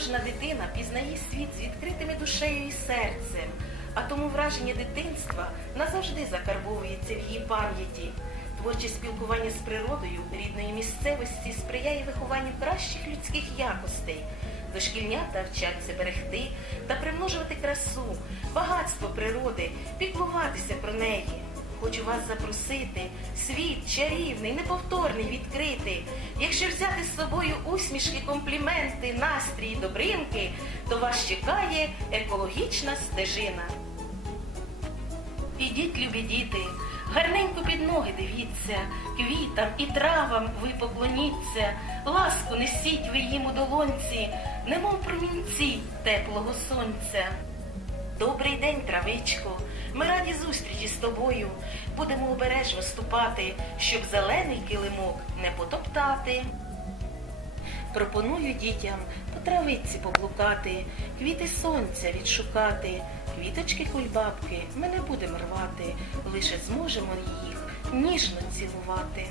Кожна дитина пізнає світ з відкритими душею і серцем, а тому враження дитинства назавжди закарбовується в її пам'яті. Творче спілкування з природою рідної місцевості сприяє вихованню кращих людських якостей. Дошкільнята вчаться берегти та примножувати красу, багатство природи, піклуватися про неї. Хочу вас запросити, світ чарівний, неповторний відкрити. Якщо взяти з собою усмішки, компліменти, настрій, добринки, то вас чекає екологічна стежина. Ідіть, любі діти, гарненько під ноги дивіться, квітам і травам ви поклоніться, ласку несіть ви їм у долонці, немов промінці теплого сонця. Добрий день, травичко, ми раді зустрічі з тобою. Будемо обережно ступати, щоб зелений килимок не потоптати. Пропоную дітям по травиці поблукати, квіти сонця відшукати, квіточки кульбабки ми не будемо рвати, лише зможемо їх ніжно цілувати.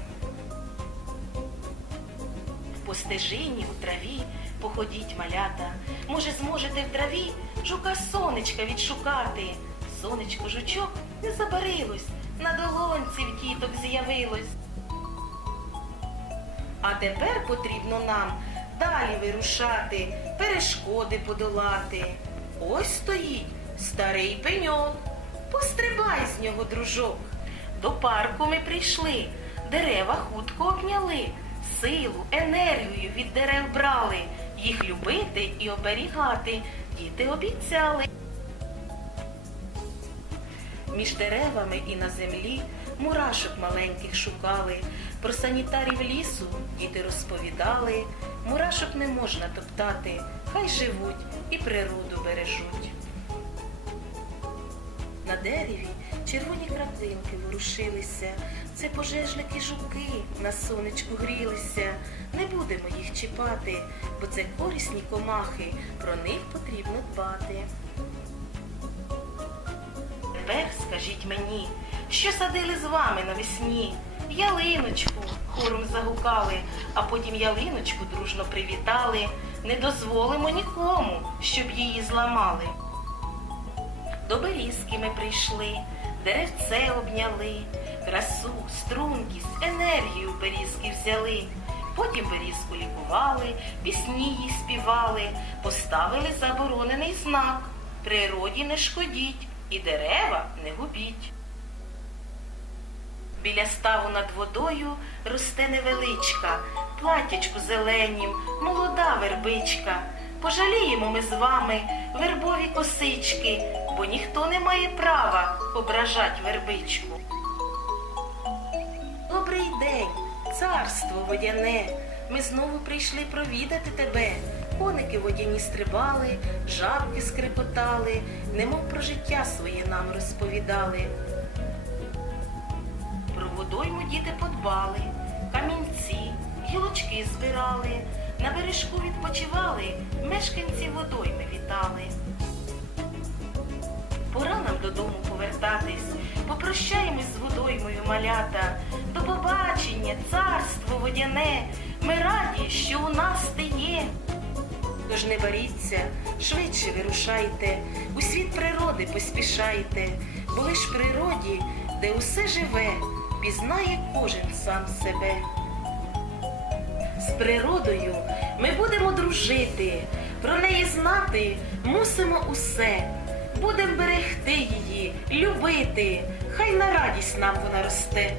По стежині у траві походіть малята. Може, зможете в траві жука сонечка відшукати. Сонечко жучок не забарилось, на долонці в діток з'явилось. А тепер потрібно нам далі вирушати, перешкоди подолати. Ось стоїть старий пеньок. Пострибай з нього, дружок. До парку ми прийшли, дерева хутко обняли, силу, енергію від дерев брали, їх любити і оберігати діти обіцяли. Між деревами і на землі мурашок маленьких шукали. Про санітарів лісу діти розповідали. Мурашок не можна топтати, хай живуть і природу бережуть. На дереві червоні краплинки ворушилися. Це пожежники жуки на сонечку грілися. Не будемо їх чіпати, бо це корисні комахи, про них потрібно дбати. Тепер скажіть мені, що садили з вами навесні? Ялиночку хором загукали, а потім ялиночку дружно привітали. Не дозволимо нікому, щоб її зламали. До берізки ми прийшли, деревце обняли, красу, стрункість, енергію берізки взяли. Потім берізку лікували, пісні їй співали, поставили заборонений знак. Природі не шкодіть і дерева не губіть. Біля ставу над водою росте невеличка, платячку зеленім, молода вербичка. Пожаліємо ми з вами вербові косички, бо ніхто не має права ображать вербичку. Добрий день, царство водяне. Ми знову прийшли провідати тебе. Коники водяні стрибали, жабки скрипотали, немов про життя своє нам розповідали. Про водойму діти подбали, камінці, гілочки збирали, на бережку відпочивали, мешканці водойми вітали. Попрощаємось з водоймою малята. До побачення, царство водяне, ми раді, що у нас ти є. Тож не боріться, швидше вирушайте, у світ природи поспішайте, бо лиш в природі, де усе живе, пізнає кожен сам себе. З природою ми будемо дружити, про неї знати мусимо усе. Будем берегти її, любити, хай на радість нам вона росте.